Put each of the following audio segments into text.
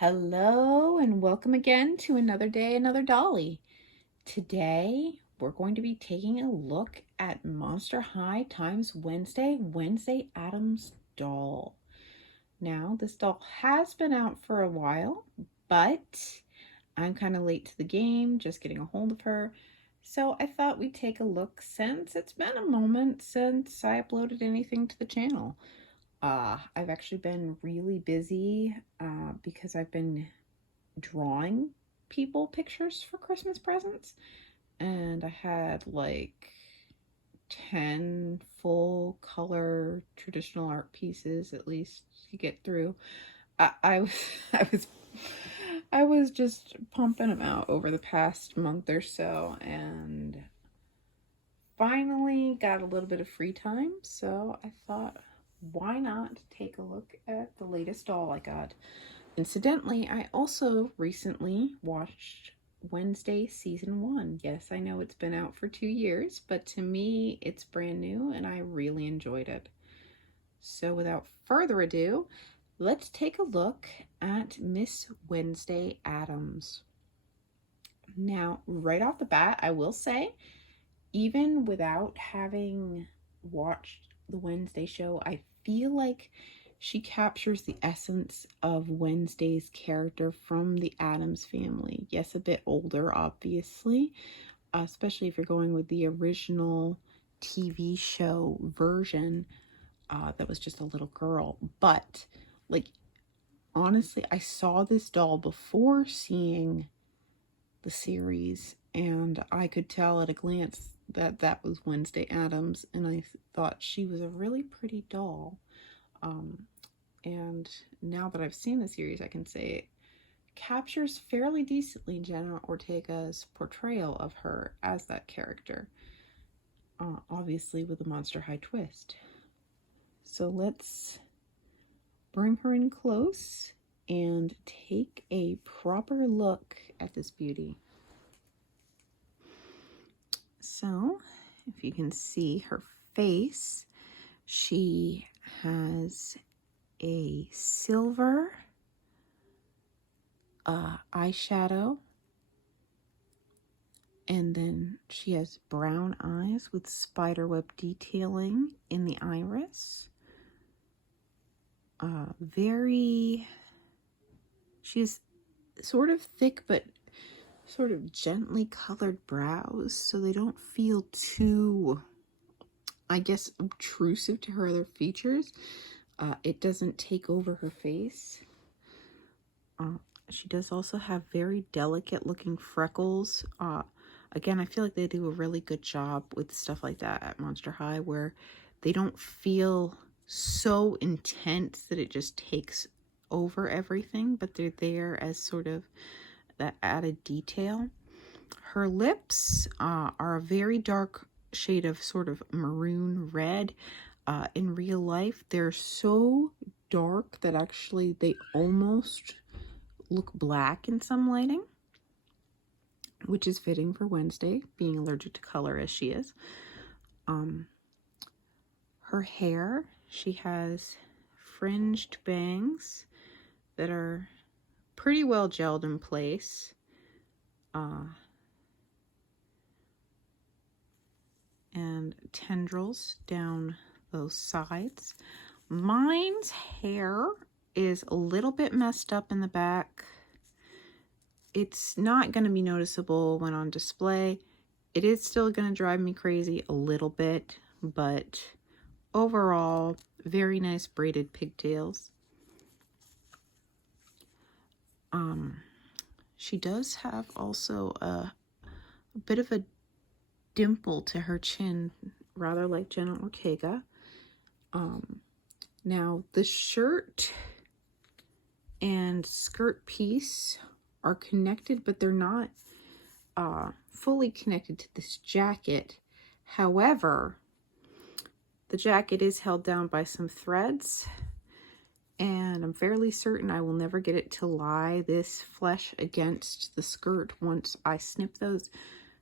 Hello and welcome again to another day, another dolly. Today we're going to be taking a look at Monster High times Wednesday Addams doll. Now this doll has been out for a while, but I'm kind of late to the game, just getting a hold of her. So I thought we'd take a look since it's been a moment since I uploaded anything to the channel. I've actually been really busy because I've been drawing people pictures for Christmas presents, and I had like 10 full color traditional art pieces at least to get through. I was I was I was just pumping them out over the past month or so, and finally got a little bit of free time, so I thought, why not take a look at the latest doll I got? Incidentally, I also recently watched Wednesday season 1. Yes, I know it's been out for 2 years, but to me, it's brand new and I really enjoyed it. So without further ado, let's take a look at Miss Wednesday Addams. Now, right off the bat, I will say, even without having watched the Wednesday show, I feel like she captures the essence of Wednesday's character from the Addams family. Yes, a bit older, obviously, especially if you're going with the original TV show version that was just a little girl. But, like, honestly, I saw this doll before seeing the series, and I could tell at a glance that that was Wednesday Addams, and I thought she was a really pretty doll. And now that I've seen the series, I can say it captures fairly decently Jenna Ortega's portrayal of her as that character, obviously with a Monster High twist. So let's bring her in close and take a proper look at this beauty. So, if you can see her face, she has a silver eyeshadow, and then she has brown eyes with spiderweb detailing in the iris. She has sort of thick but sort of gently colored brows, so they don't feel too, I guess, obtrusive to her other features. It doesn't take over her face. She does also have very delicate looking freckles. Again, I feel like they do a really good job with stuff like that at Monster High, where they don't feel so intense that it just takes over everything, but they're there as sort of that added detail. Her lips are a very dark shade of sort of maroon red. In real life, they're so dark that actually they almost look black in some lighting, which is fitting for Wednesday, being allergic to color as she is. Her hair, she has fringed bangs that are pretty well gelled in place. And tendrils down both sides. Mine's hair is a little bit messed up in the back. It's not going to be noticeable when on display. It is still going to drive me crazy a little bit, but overall, very nice braided pigtails. She does have also a bit of a dimple to her chin, rather like Jenna Ortega. Now the shirt and skirt piece are connected, but they're not fully connected to this jacket. However, the jacket is held down by some threads, and I'm fairly certain I will never get it to lie this flesh against the skirt once I snip those.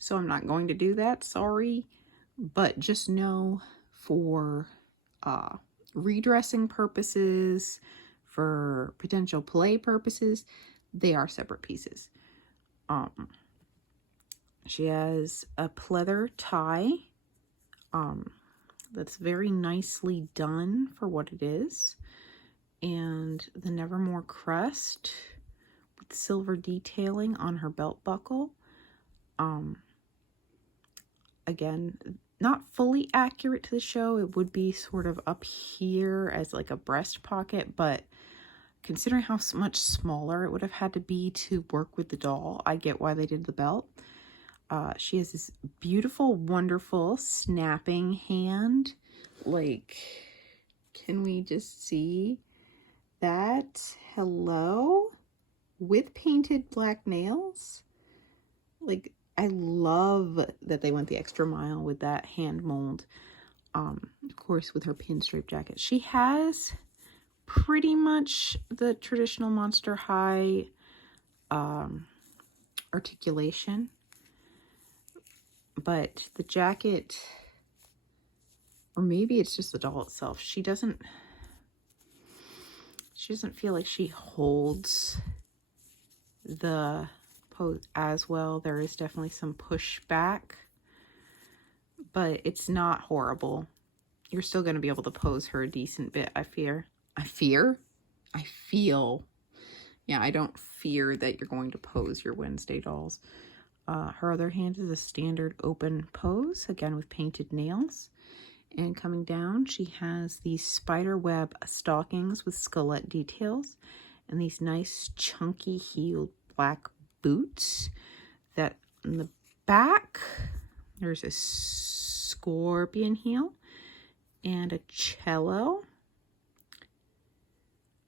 So I'm not going to do that, sorry. But just know for redressing purposes, for potential play purposes, they are separate pieces. She has a pleather tie that's very nicely done for what it is, and the Nevermore crest with silver detailing on her belt buckle. Again, not fully accurate to the show. It would be sort of up here as like a breast pocket, but considering how much smaller it would have had to be to work with the doll, I get why they did the belt. She has this beautiful, wonderful snapping hand. Like, can we just see that? Hello? With painted black nails? Like, I love that they went the extra mile with that hand mold. Of course, with her pinstripe jacket. She has pretty much the traditional Monster High articulation. But the jacket, or maybe it's just the doll itself, she doesn't feel like she holds the pose as well. There is definitely some pushback, but it's not horrible. You're still going to be able to pose her a decent bit, I feel. Yeah, I don't fear that you're going to pose your Wednesday dolls. Her other hand is a standard open pose, again with painted nails. And coming down, she has these spider web stockings with skelet details and these nice chunky heeled black boots. That in the back, there's a scorpion heel and a cello.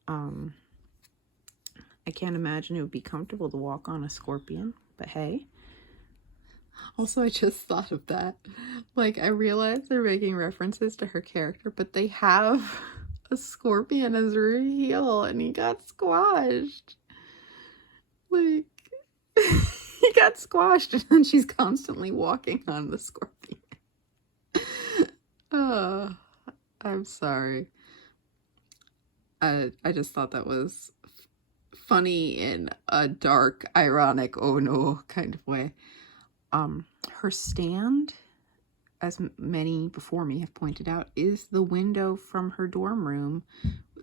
I can't imagine it would be comfortable to walk on a scorpion, but hey. Also, I just thought of that. Like, I realize they're making references to her character, but they have a scorpion as her heel, and he got squashed. Like, he got squashed, and then she's constantly walking on the scorpion. Oh, I'm sorry. I just thought that was funny in a dark, ironic, oh no kind of way. Her stand, as many before me have pointed out, is the window from her dorm room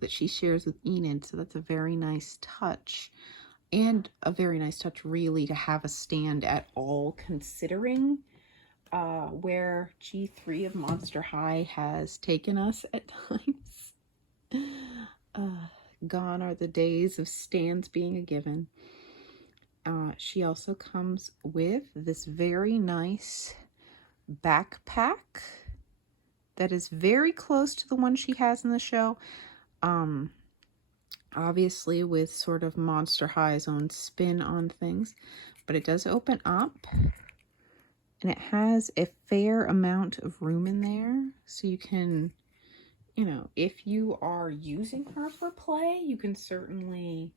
that she shares with Enid. So that's a very nice touch, and a very nice touch really to have a stand at all, considering where G3 of Monster High has taken us at times. Gone are the days of stands being a given. She also comes with this very nice backpack that is very close to the one she has in the show. Obviously with sort of Monster High's own spin on things, but it does open up and it has a fair amount of room in there. So you can, you know, if you are using her for play, you can certainly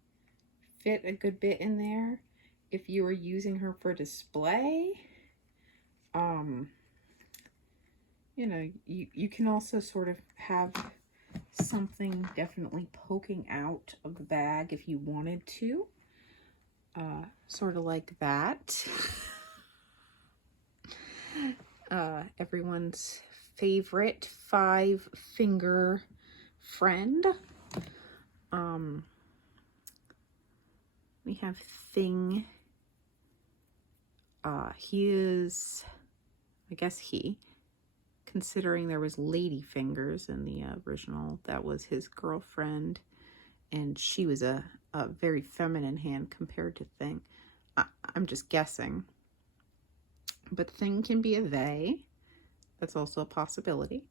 fit a good bit in there. If you are using her for display, you know, you can also sort of have something definitely poking out of the bag if you wanted to. Sort of like that. Everyone's favorite 5-finger friend. We have Thing. He is, I guess considering there was lady fingers in the original, that was his girlfriend, and she was a very feminine hand compared to Thing. I'm just guessing. But Thing can be a they. That's also a possibility.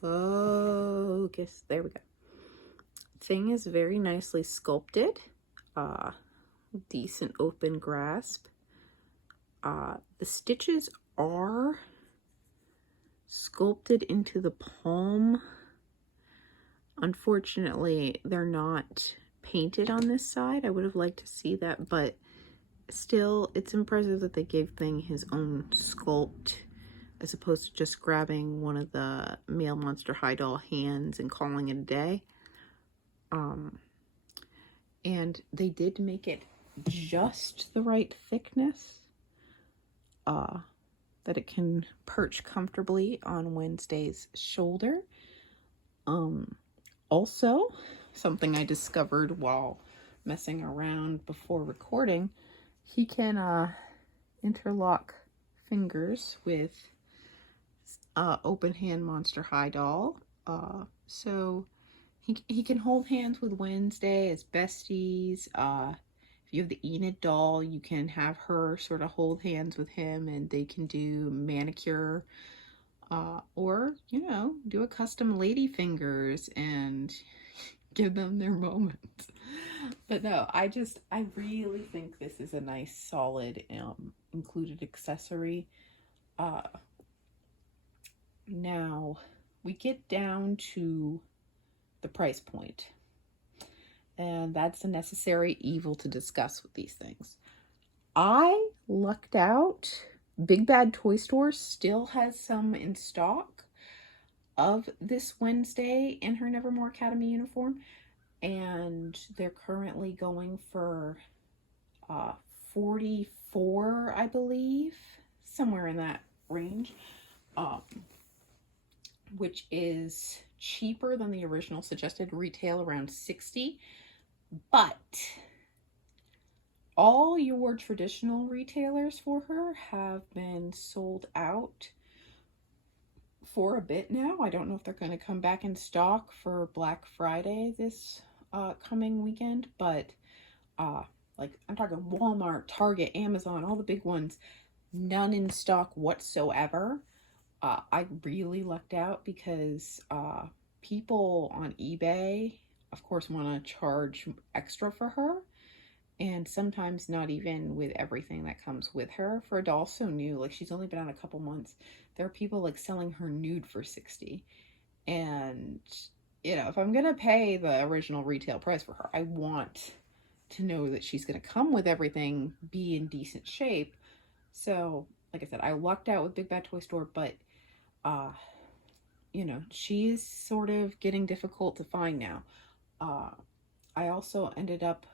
Focus. There we go. Thing is very nicely sculpted. Decent open grasp. The stitches are sculpted into the palm. Unfortunately, they're not painted on this side. I would have liked to see that, but still, it's impressive that they gave Thing his own sculpt as opposed to just grabbing one of the male Monster High doll hands and calling it a day. And they did make it just the right thickness that it can perch comfortably on Wednesday's shoulder. Also, something I discovered while messing around before recording, he can interlock fingers with open hand Monster High doll. So he can hold hands with Wednesday as besties. If you have the Enid doll, you can have her sort of hold hands with him and they can do manicure. Or, you know, do a custom lady fingers and give them their moment. But no, I really think this is a nice, solid, included accessory. Now, we get down to the price point. And that's a necessary evil to discuss with these things. I lucked out. Big Bad Toy Store still has some in stock of this Wednesday in her Nevermore Academy uniform, and they're currently going for $44, I believe, somewhere in that range, which is cheaper than the original suggested retail, around $60. But all your traditional retailers for her have been sold out for a bit now. I don't know if they're going to come back in stock for Black Friday this coming weekend, but like I'm talking Walmart, Target, Amazon, all the big ones, none in stock whatsoever. I really lucked out because people on eBay, of course, want to charge extra for her. And sometimes not even with everything that comes with her. For a doll so new, like she's only been out a couple months, there are people like selling her nude for $60. And, you know, if I'm going to pay the original retail price for her, I want to know that she's going to come with everything, be in decent shape. So, like I said, I lucked out with Big Bad Toy Store, but, you know, she is sort of getting difficult to find now. I also ended up,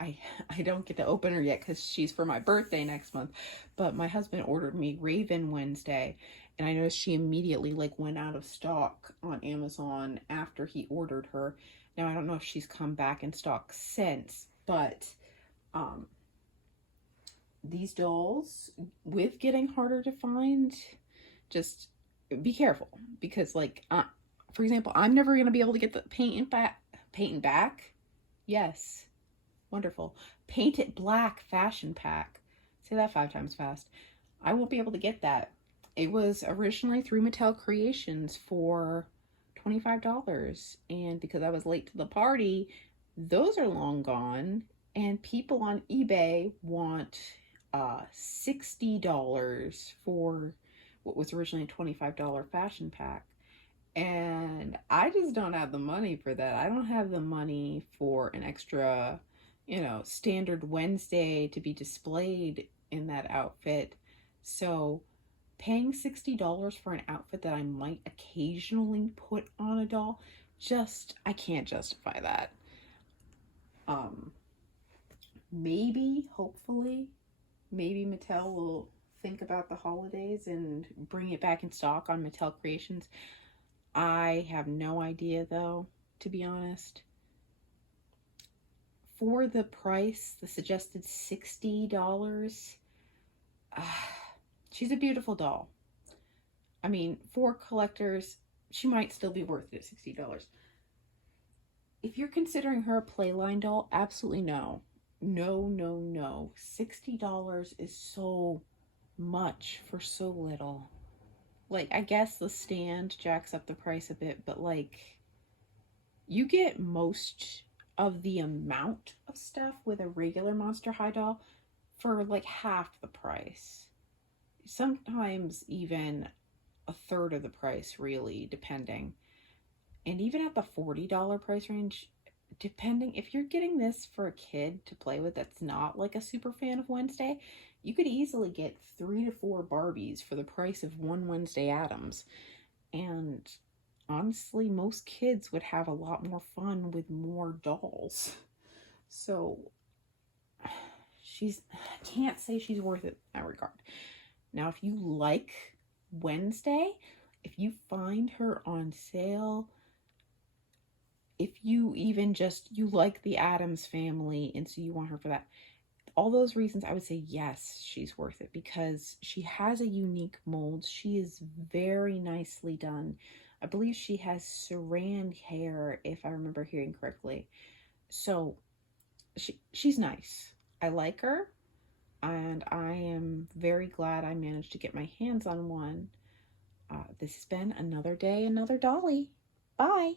I don't get to open her yet because she's for my birthday next month, but my husband ordered me Raven Wednesday, and I noticed she immediately like went out of stock on Amazon after he ordered her. Now I don't know if she's come back in stock since, but these dolls, with getting harder to find, just be careful, because like for example, I'm never going to be able to get the paint and back. Yes. Wonderful. Paint It Black fashion pack. Say that 5 times fast. I won't be able to get that. It was originally through Mattel Creations for $25. And because I was late to the party, those are long gone. And people on eBay want $60 for what was originally a $25 fashion pack. And I just don't have the money for that. I don't have the money for an extra, you know, standard Wednesday to be displayed in that outfit. So paying $60 for an outfit that I might occasionally put on a doll, I can't justify that. Maybe, hopefully, maybe Mattel will think about the holidays and bring it back in stock on Mattel Creations. I have no idea, though, to be honest. For the price, the suggested $60, she's a beautiful doll. I mean, for collectors, she might still be worth it at $60. If you're considering her a playline doll, absolutely no. No, no, no. $60 is so much for so little. Like, I guess the stand jacks up the price a bit, but like, you get most of the amount of stuff with a regular Monster High doll for like half the price. Sometimes even a third of the price, really, depending. And even at the $40 price range, depending, if you're getting this for a kid to play with that's not like a super fan of Wednesday, you could easily get 3 to 4 Barbies for the price of one Wednesday Addams. And honestly, most kids would have a lot more fun with more dolls. So I can't say she's worth it in that regard. Now, if you like Wednesday, if you find her on sale, if you even just, you like the Addams family and so you want her for that, all those reasons, I would say yes, she's worth it because she has a unique mold. She is very nicely done. I believe she has saran hair, if I remember hearing correctly. So she's nice. I like her, and I am very glad I managed to get my hands on one. This has been another day, another dolly. Bye.